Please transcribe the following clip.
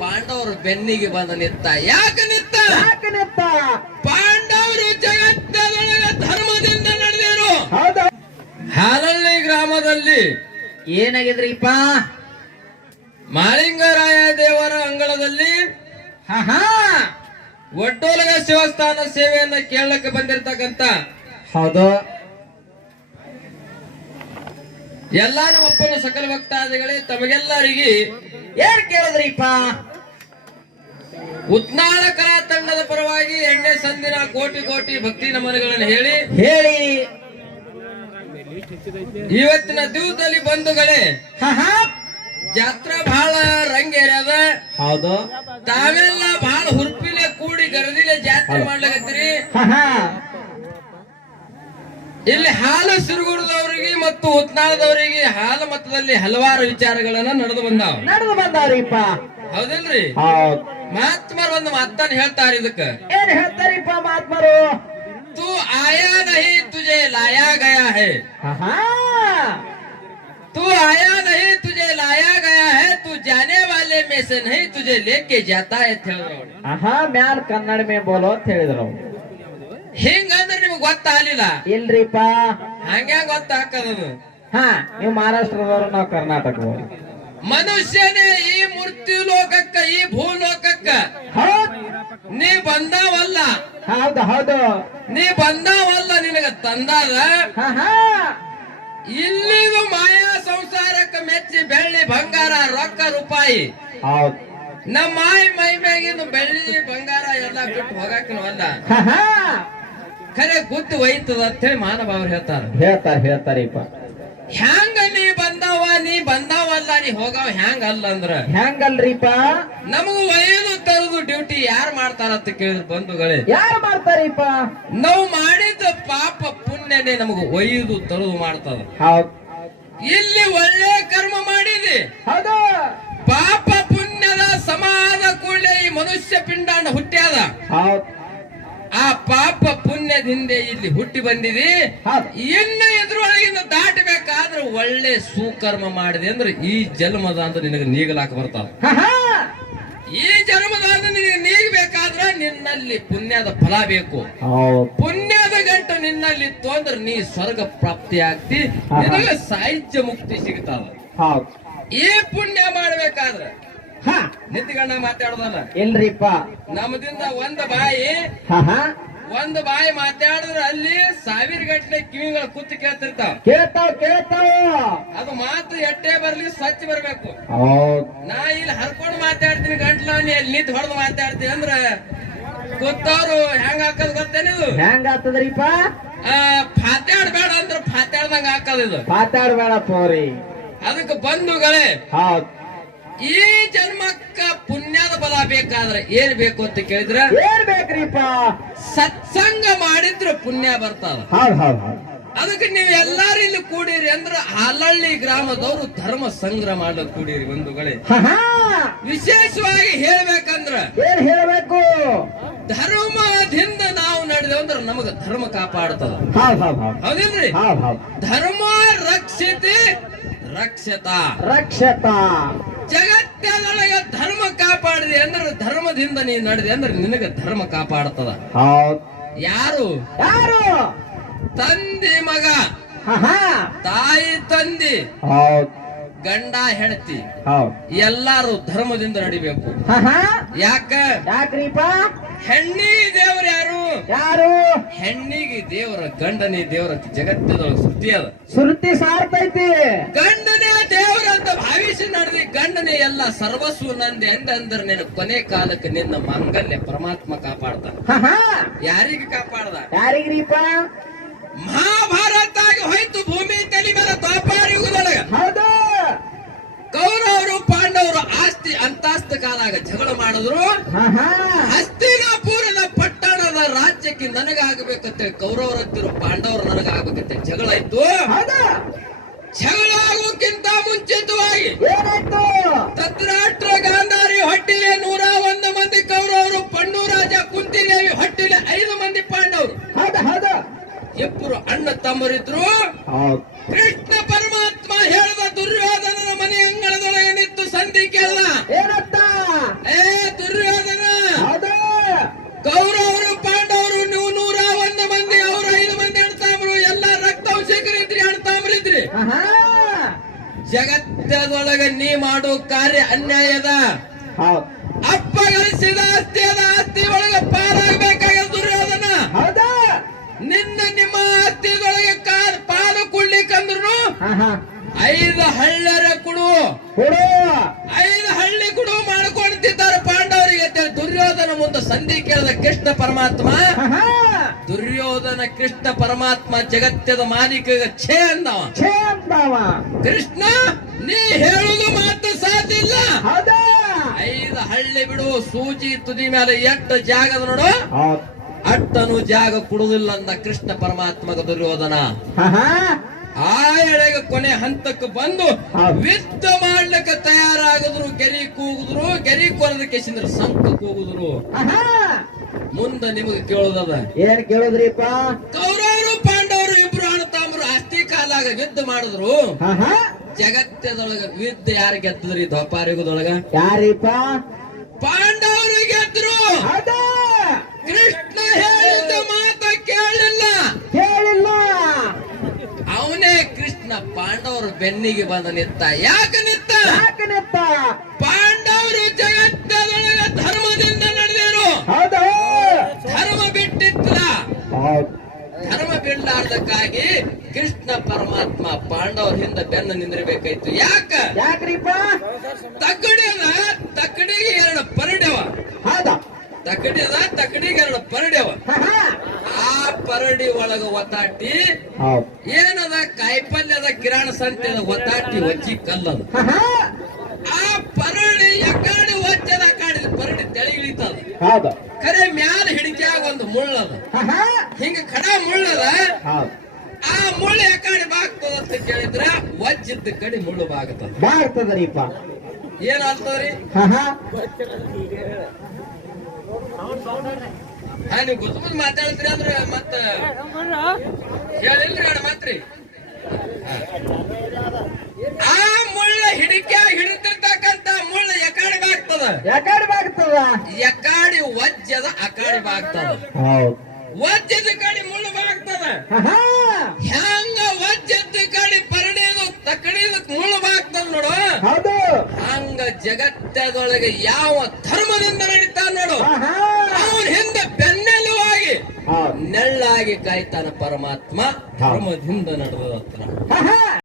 ಪಾಂಡವರು ಬೆನ್ನಿಗೆ ಬಂದ ನಿತ್ತ ಯಾಕೆ ನಿತ್ತ ಯಾಕೆ ನಿತ್ತ ಪಾಂಡವರು ಜಗತ್ತದೊಳಗ ಧರ್ಮದಿಂದ ನಡೆದರು ಹೌದಾ? ಹಾಲಳ್ಳಿ ಗ್ರಾಮದಲ್ಲಿ ಏನಾಗಿದ್ರಿಪ್ಪ? ಮಾಳಿಂಗರಾಯ ದೇವರ ಅಂಗಳದಲ್ಲಿ ಒಡ್ಡೋಲಗ ಶಿವಸ್ಥಾನ ಸೇವೆಯನ್ನ ಕೇಳಕ್ಕೆ ಬಂದಿರತಕ್ಕಂತ ಹೌದು. ಎಲ್ಲಾ ನಮ್ಮಪ್ಪನ ಸಕಲ ಭಕ್ತಾದಿಗಳೇ ತಮಗೆಲ್ಲರಿಗೆ ಏನ್ ಕೇಳಿದ್ರಿಪ್ಪ? ಉತ್ನಾಳ ಕಲಾ ತಂಡದ ಪರವಾಗಿ ಎಣ್ಣೆ ಸಂದಿನ ಕೋಟಿ ಕೋಟಿ ಭಕ್ತಿ ನಮನಗಳನ್ನು ಹೇಳಿ ಹೇಳಿ. ಇವತ್ತಿನ ದಿವಸದಲ್ಲಿ ಬಂಧುಗಳೇ ಜಾತ್ರಾ ಬಹಳ ರಂಗೇರ್ಯದ. ಹೌದು. ತಾವೆಲ್ಲ ಬಹಳ ಹುರುಪಿಲೆ ಕೂಡಿ ಗರದಿಲೆ ಜಾತ್ರೆ ಮಾಡ್ಲಕತ್ತೀರಿ. ಇಲ್ಲಿ ಹಾಲು ಸಿರುಗುಡದವರಿಗೆ ಮತ್ತು ಉತ್ನಾಳದವರಿಗೆ ಹಾಲು ಮತದಲ್ಲಿ ಹಲವಾರು ವಿಚಾರಗಳನ್ನ ನಡೆದು ಬಂದಾವ ನಡೆದು ಬಂದವ್ರಿಪ್ಪ ಹೌದಿಲ್ರಿ ಹೌದ್ ಮಹಾತ್ಮರು ಒಂದು ಮಾತನ್ನ ಹೇಳ್ತಾರ ಇದಕ್ಕ ಏನ್ ಹೇಳ್ತಾರಿಪ್ಪ ಮಾತ್ಮರು तू आया नहीं तुझे लाया गया है ಹಾ ಹಾ तू आया नहीं तुझे लाया गया है तू जाने वाले में से नहीं तुझे लेके जाता है ಅಂತ ಹೇಳಿದ್ರು ಅವ್ರು. ಆಹಾ ಮ್ಯಾಲ್ ಕನ್ನಡ ಮೇ ಬೋಲೋ ಅಂತ ಹೇಳಿದ್ರು ಅವ್ರು. ಗೊತ್ತಾಗ್ಲಿಲ್ಲ. ಇಲ್ರಿಪ್ಪ. ಹಂಗೆ ಗೊತ್ತಾಕದದು ಹಾ ನೀವು ಮಹಾರಾಷ್ಟ್ರದವರು ನಾವು ಕರ್ನಾಟಕ ಮನುಷ್ಯನೇ ಈ ಮೂರ್ತಿ ಲೋಕಕ್ಕ ಈ ಭೂಲೋಕಕ್ಕ. ನೀ ಬಂದಾವಲ್ಲ. ಹೌದು ಹೌದು. ನೀ ಬಂದಾವಲ್ಲ ನಿನಗ ತಂದಾರ ಇಲ್ಲಿದು ಮಾಯಾ ಸಂಸಾರಕ್ಕ ಮೆಚ್ಚಿ ಬೆಳ್ಳಿ ಬಂಗಾರ ರೊಕ್ಕ ರೂಪಾಯಿ. ಹೌದು. ನಮ್ಮ ಮಾಯಿ ಮೈ ಮ್ಯಾಗಿನ ಬೆಳ್ಳಿ ಬಂಗಾರ ಎಲ್ಲ ಬಿಟ್ಟು ಹೋಗಕ್ಕೆ ಅಲ್ಲ. ಖರೆ ಗುದ್ದು ಒಯ್ತದ ಅಂತೇಳಿ ಅವ್ರು ಹೇಳ್ತಾರ. ಹೇಳ್ತಾರ ಹೇಳ್ತಾರೀಪ ಹ್ಯಾಂಗ ನೀ ಬಂದವ ನೀ ಬಂದವಲ್ಲ ನೀ ಹೋಗವ ಹ್ಯಾಂಗ ಅಲ್ಲ ಅಂದ್ರ? ಹೆಂಗಲ್ರಿಪ್ಪ ನಮಗ ಒಯ್ದು ತರದು ಡ್ಯೂಟಿ ಯಾರು ಮಾಡ್ತಾರ ಅಂತ ಕೇಳಿದ್ರು ಬಂಧುಗಳೇ. ಯಾರು ಮಾಡ್ತಾರೀಪ ನಾವು ಮಾಡಿದ ಪಾಪ ಪುಣ್ಯನೇ ನಮಗ ಒಯ್ದು ತರದು ಮಾಡ್ತದ. ಹೌದ್. ಇಲ್ಲಿ ಒಳ್ಳೆ ಕರ್ಮ ಮಾಡಿದಿ. ಹೌದು. ಪಾಪ ಪುಣ್ಯದ ಸಮಾದ ಕೂಡಲೇ ಈ ಮನುಷ್ಯ ಪಿಂಡಾಣ ಹುಟ್ಟ್ಯಾದ ಹೌದ್. ಆ ಪಾಪ ಪುಣ್ಯದಿಂದ ಇಲ್ಲಿ ಹುಟ್ಟಿ ಬಂದಿದಿ. ಇನ್ನು ಎದುರೊಳಗಿಂದ ದಾಟಬೇಕಾದ್ರೆ ಒಳ್ಳೆ ಸುಕರ್ಮ ಮಾಡಿದೆ ಅಂದ್ರೆ ಈ ಜನ್ಮದ ಅಂತ ನಿನಗೆ ನೀಗಲಾಕ ಬರ್ತಾವ. ಈ ಜನ್ಮದ ಅಂತ ನಿನಗೆ ನೀಗಬೇಕಾದ್ರ ನಿನ್ನಲ್ಲಿ ಪುಣ್ಯದ ಫಲ ಬೇಕು. ಪುಣ್ಯದ ಗಂಟು ನಿನ್ನಲ್ಲಿತ್ತು ಅಂದ್ರೆ ನೀ ಸ್ವರ್ಗ ಪ್ರಾಪ್ತಿ ಆಗ್ತಿ ನಿನಗೆ ಸಾಹಿತ್ಯ ಮುಕ್ತಿ ಸಿಗ್ತಾವ. ಏ ಈ ಪುಣ್ಯ ಮಾಡ್ಬೇಕಾದ್ರೆ ನಿಂತ್ಕೊಂಡ ಮಾತಾಡೋದಲ್ಲ? ಇಲ್ರಿಪ್ಪ ನಮ್ದಿಂದ ಒಂದ್ ಬಾಯಿ ಒಂದ್ ಬಾಯಿ ಮಾತಾಡಿದ್ರೆ ಅಲ್ಲಿ ಸಾವಿರ ಗಂಟೆ ಕಿವಿಗಳ ಕುತ್ತು ಕೇಳ್ತಿರ್ತಾವ. ಕೇಳ್ತಾವ ಕೇಳ್ತಾವ. ಅದು ಮಾತು ಎಟ್ಟೆ ಬರ್ಲಿ ಸ್ವಚ್ಛ ಬರ್ಬೇಕು. ನಾ ಇಲ್ಲಿ ಹರ್ಕೊಂಡು ಮಾತಾಡ್ತೀನಿ ಗಂಟ್ಲ ನೀ ಅಲ್ಲಿ ನಿಂತು ಹೊಡೆದು ಮಾತಾಡ್ತೀನಿ ಅಂದ್ರ ಕೂತವ್ರು ಹೆಂಗ್ ಹಾಕದ್ ಗೊತ್ತೇನಿದು ಹೆಂಗ ಆಗ್ತದ್ರಿಪ್ಪ? ಆ ಫಾತ್ಯಾಡ್ಬೇಡ ಅಂದ್ರ ಫಾತ್ಯಾಡ್ದಂಗ ಹಾಕದ್ ಇದು. ಮಾತಾಡ್ಬೇಡ ಪೋರಿ. ಅದಕ್ಕೆ ಬಂಧುಗಳೇ ಹೌದ್. ಈ ಜನ್ಮಕ್ಕ ಪುಣ್ಯದ ಬಲ ಬೇಕಾದ್ರೆ ಏನ್ ಬೇಕು ಅಂತ ಕೇಳಿದ್ರೆ ಏನ್ ಬೇಕ್ರಿಪ್ಪ? ಸತ್ಸಂಗ ಮಾಡಿದ್ರೆ ಪುಣ್ಯ ಬರ್ತದ. ಅದಕ್ಕೆ ನೀವು ಎಲ್ಲಾರು ಇಲ್ಲಿ ಕೂಡಿರಿ ಅಂದ್ರ ಹಲಳ್ಳಿ ಗ್ರಾಮದವರು ಧರ್ಮ ಸಂಗ್ರಹ ಮಾಡಕ್ ಕೂಡಿರಿ ಬಂಧುಗಳೇ. ವಿಶೇಷವಾಗಿ ಹೇಳ್ಬೇಕಂದ್ರ ಏನ್ ಹೇಳ್ಬೇಕು? ಧರ್ಮದಿಂದ ನಾವು ನಡೆದೇವ್ ಅಂದ್ರೆ ನಮಗ ಧರ್ಮ ಕಾಪಾಡ್ತದ. ಹೌದೇನ್ರಿ? ಧರ್ಮ ರಕ್ಷತೆ ರಕ್ಷತಾ. ರಕ್ಷತ. ಜಗತ್ತದೊಳಗೆ ಧರ್ಮ ಕಾಪಾಡಿದೆ ಅಂದ್ರೆ ಧರ್ಮದಿಂದ ನೀ ನಡೆದೆ ಅಂದ್ರೆ ನಿನಗ ಧರ್ಮ ಕಾಪಾಡ್ತದ. ಹೌದ್. ಯಾರು? ಯಾರು? ತಂದೆ ಮಗ. ತಾಯಿ ತಂದಿ. ಹೌದ್. ಗಂಡ ಹೆಂಡತಿ. ಎಲ್ಲಾರು ಧರ್ಮದಿಂದ ನಡಿಬೇಕು. ಯಾಕ? ಯಾಕ್ರಿಪ್ಪ? ಹೆಣ್ಣಿ ದೇವ್ರ ಯಾರು? ಯಾರು? ಹೆಣ್ಣಿಗೆ ದೇವರ ಗಂಡನೇ ದೇವರ ಜಗತ್ತದೊಳಗೆ ಸುದ್ದಿ ಅದ. ಸುರುತಿ ಸಾರ್ತೈತಿ ಗಂಡನೇ ದೇವರ ಅಂತ ಭಾವಿಸಿ ನಡೆದಿ ಗಂಡನೇ ಎಲ್ಲ ಸರ್ವಸ್ವ ನಂದಿ ಅಂದ ಅಂದ್ರೆ ನಿನ್ನ ಕೊನೆ ಕಾಲಕ್ಕೆ ನಿನ್ನ ಮಾಂಗಲ್ಯ ಪರಮಾತ್ಮ ಕಾಪಾಡ್ದ ಯಾರಿಗೆ ಕಾಪಾಡ್ದ? ಯಾರಿಗ್ರೀಪ ಮಹಾಭಾರತ ಆಗಿ ಹೋಯ್ತು ಭೂಮಿ ತಲೆ ಮೇಲೆ ದ್ವಾಪಾರ ಯುಗದೊಳಗೆ ಹೌದು. ಕೌರವರು ಪಾಂಡವರು ಆಸ್ತಿ ಅಂತಾಸ್ತ ಕಾಲಾಗ ಜಗಳ ಮಾಡಿದ್ರು. ಹಾ ಹಾ. ಹಸ್ತಿನಾಪುರದ ಪಟ್ಟಣದ ರಾಜ್ಯಕ್ಕೆ ನನಗಾಗಬೇಕಂತೆ ಕೌರವರಂತಿರೋ ಪಾಂಡವರು ನನಗಾಗಬೇಕಂತೆ ಜಗಳ ಆಯ್ತು. ಜಗಳ ಆಗೋಕ್ಕಿಂತ ಮುಂಚಿತವಾಗಿ ತತ್ರಾಷ್ಟ್ರ ಗಾಂಧಾರಿ ಹೊಟ್ಟಿಲೆ ನೂರ ಒಂದು ಮಂದಿ ಕೌರವರು ಪಣ್ಣು ರಾಜ ಕುಂತಿದೇವಿ ಹೊಟ್ಟಿಲೆ ಐದು ಮಂದಿ ಪಾಂಡವರು. ಹೌದು ಹೌದು. ಇಬ್ಬರು ಅಣ್ಣ ತಮ್ಮರಿದ್ರು. ಕೃಷ್ಣ ಪರಮಾತ್ಮ ಹೇಳಿದ ದುರ್ಯೋಧನನ ಮನೆ ಅಂಗಳದೊಳಗೆ ನಿಂತು ಸಂಧಿ ಜಗತ್ತದೊಳಗ ನೀ ಮಾಡೋ ಕಾರ್ಯ ಅನ್ಯಾಯದ ಅಪ್ಪ ಗಳಿಸಿದ ಆಸ್ತಿ ಅದ ಆಸ್ತಿ ಒಳಗ ಪಾಲಾಗಬೇಕಾಗ ದುರ್ಯೋಧನ. ನಿನ್ನ ನಿಮ್ಮ ಆಸ್ತಿದೊಳಗೆ ಕಾರ್ ಪಾಲು ಕೊಡ್ಲಿಕ್ಕಂದ್ರು ಐದು ಹಳ್ಳರ ಕುಡು. ಕೊಡು. ಐದು ಹಳ್ಳಿ ಕುಡು ಮಾಡ್ಕೊಂತಿದ್ದಾರೆ ಪಾಂಡವರಿಗೆ ದುರ್ಯೋಧನ ಮುಂದೆ ಸಂಧಿ ಕೇಳಿದ ಕೃಷ್ಣ ಪರಮಾತ್ಮ. ಕೃಷ್ಣ ಪರಮಾತ್ಮ ಜಗತ್ತದ ಮಾಲೀಕ ಛೇ ಅಂದವ. ಛೇ ಅಂದವ. ಕೃಷ್ಣ ನೀ ಹೇಳುದು ಮಾತು ಸಾಧ್ಯ ಐದು ಹಳ್ಳಿ ಬಿಡು ಸೂಜಿ ತುದಿ ಮೇಲೆ ಎಟ್ಟು ಜಾಗದ ನೋಡು. ಅಟ್ಟನು ಜಾಗ ಕೊಡುದಿಲ್ಲ ಅಂದ ಕೃಷ್ಣ ಪರಮಾತ್ಮಗ ದುರ್ಯೋಧನ. ಆ ಎಳೆಗೆ ಕೊನೆ ಹಂತಕ್ಕೆ ಬಂದು ವಿತ್ತ ಮಾಡ್ಲಿಕ್ಕೆ ತಯಾರಾಗಿದ್ರು ಗೆರಿ ಕೂಗಿದ್ರು ಗೆರಿ ಕೊರದಕ್ಕೆ ಸಂಕ ಕೂಗಿದ್ರು ಮುಂದೆ ನಿಮಗೆ ಕೇಳೋದದ ಏನ್ ಕೇಳೋದ್ರಿಪ್ಪ? ಕೌರವರು ಪಾಂಡವರು ಇಬ್ರು ಅಸ್ತಿ ಕಾಲಾಗ ಯುದ್ಧ ಮಾಡಿದ್ರು. ಜಗತ್ತದೊಳಗ ಯುದ್ಧ ಯಾರು ಗೆದ್ದ್ರಿ ದ್ವಾಪಾರಯುಗದೊಳಗ? ಯಾರಿಪ್ಪ? ಪಾಂಡವರು ಗೆದ್ರು. ಕೃಷ್ಣ ಹೇಳಿದ ಮಾತ ಕೇಳಿಲ್ಲ. ಕೇಳಿಲ್ಲ. ಅವನೇ ಕೃಷ್ಣ ಪಾಂಡವರು ಬೆನ್ನಿಗೆ ಬಂದ ನಿತ್ತ ಯಾಕೆ ನಿತ್ತ ಯಾಕೆ ಪಾಂಡವರು ಧರ್ಮ ಬಿಡಲಾರ್ದಕ್ಕಾಗಿ ಕೃಷ್ಣ ಪರಮಾತ್ಮ ಪಾಂಡವರ ಹಿಂದೆ ಬೆನ್ನ ನಿಂದಿರಬೇಕಾಯ್ತು. ಯಾಕ? ಯಾಕ್ರಿಪ್ಪ? ತಕ್ಕಡಿ ಅದ ತಕ್ಕಡಿಗೆ ಎರಡು ಪರಡೆವ ಹೌದಾ? ತಕ್ಕಡಿ ಅದ ತಕ್ಕಡಿಗೆ ಎರಡು ಪರಡೆವ ಆ ಪರಡಿ ಒಳಗ ಒತ್ತಾಟಿ ಏನದ ಕಾಯಿಪಲ್ಯದ ಕಿರಾಣ ಸಂತೆದ ಒತ್ತಾಟಿ ಒಚ್ಚಿ ಕಲ್ಲದ. ಆ ಪರಡಿ ಎಕ್ಕಾಡಿ ಒಚ್ಚದ ಕಾಡಿ ಪರಡಿ ತೆಳಗಿಳಿತದ. ಹೌದು. ಖರೆ ಮ್ಯಾಲ ಹಿಡಿಕ್ಯಾಗ ಒಂದು ಮುಳ್ಳದ ಹಿಂಗ ಕಡ ಮುಳ್ಳದ ಆ ಮುಳ್ಳು ಯಾಕಡೆ ಬಾಗ್ತದ ಅಂತ ಕೇಳಿದ್ರ ವಜ್ಜಿದ್ದ ಕಡೆ ಮುಳ್ಳು ಬಾಗ್ತದ. ಬಾರ್ತದ್ರಿಪ್ಪ ಏನ್ ಆಗ್ತದ್ರಿ? ಹಾ ಹಾ ಹಾ ನೀವು ಗೊತ್ತ ಮಾತಾಡ್ತೀರಿ ಅಂದ್ರೆ ಮತ್ತ ಹೇಳಿಲ್ರಿ ಅಣ್ಣ ಮಾತ್ರಿ. ಆ ಮುಳ್ಳ ಹಿಡಿಕೆ ಹಿಡಿತಿರ್ತಕ್ಕಂತ ಮುಳ್ಳು ಎಕಾಡಿ ಬಾಗ್ತದ? ಯಾಕಡೆ ಬಾಗ್ತದ? ಎಕಾಡಿ ವಜ್ಜದ ಅಕಾಡಿ ಬಾಗ್ತದ. ವಜ್ಜದ ಕಡೆ ಮುಳ್ಳು ಬಾಗ್ತದ. ಹಾ ಹಾ. ಹ್ಯಾಂಗ ವಜ್ಜದ ಕಡೆ ಪರಡಿದು ತಕಡಿದ ಮುಳ್ಳು ಬಾಗ್ತದ ನೋಡು. ಹಂಗ ಜಗತ್ತದೊಳಗೆ ಯಾವ ಧರ್ಮದಿಂದ ನಡೀತಾನ ನೋಡು. ಅವನ ಹಿಂದೆ ಬೆನ್ನೆಲುವಾಗಿ ನೆಳ್ಳಾಗಿ ಕಾಯ್ತಾನ ಪರಮಾತ್ಮ ಧರ್ಮದಿಂದ ನಡೆದ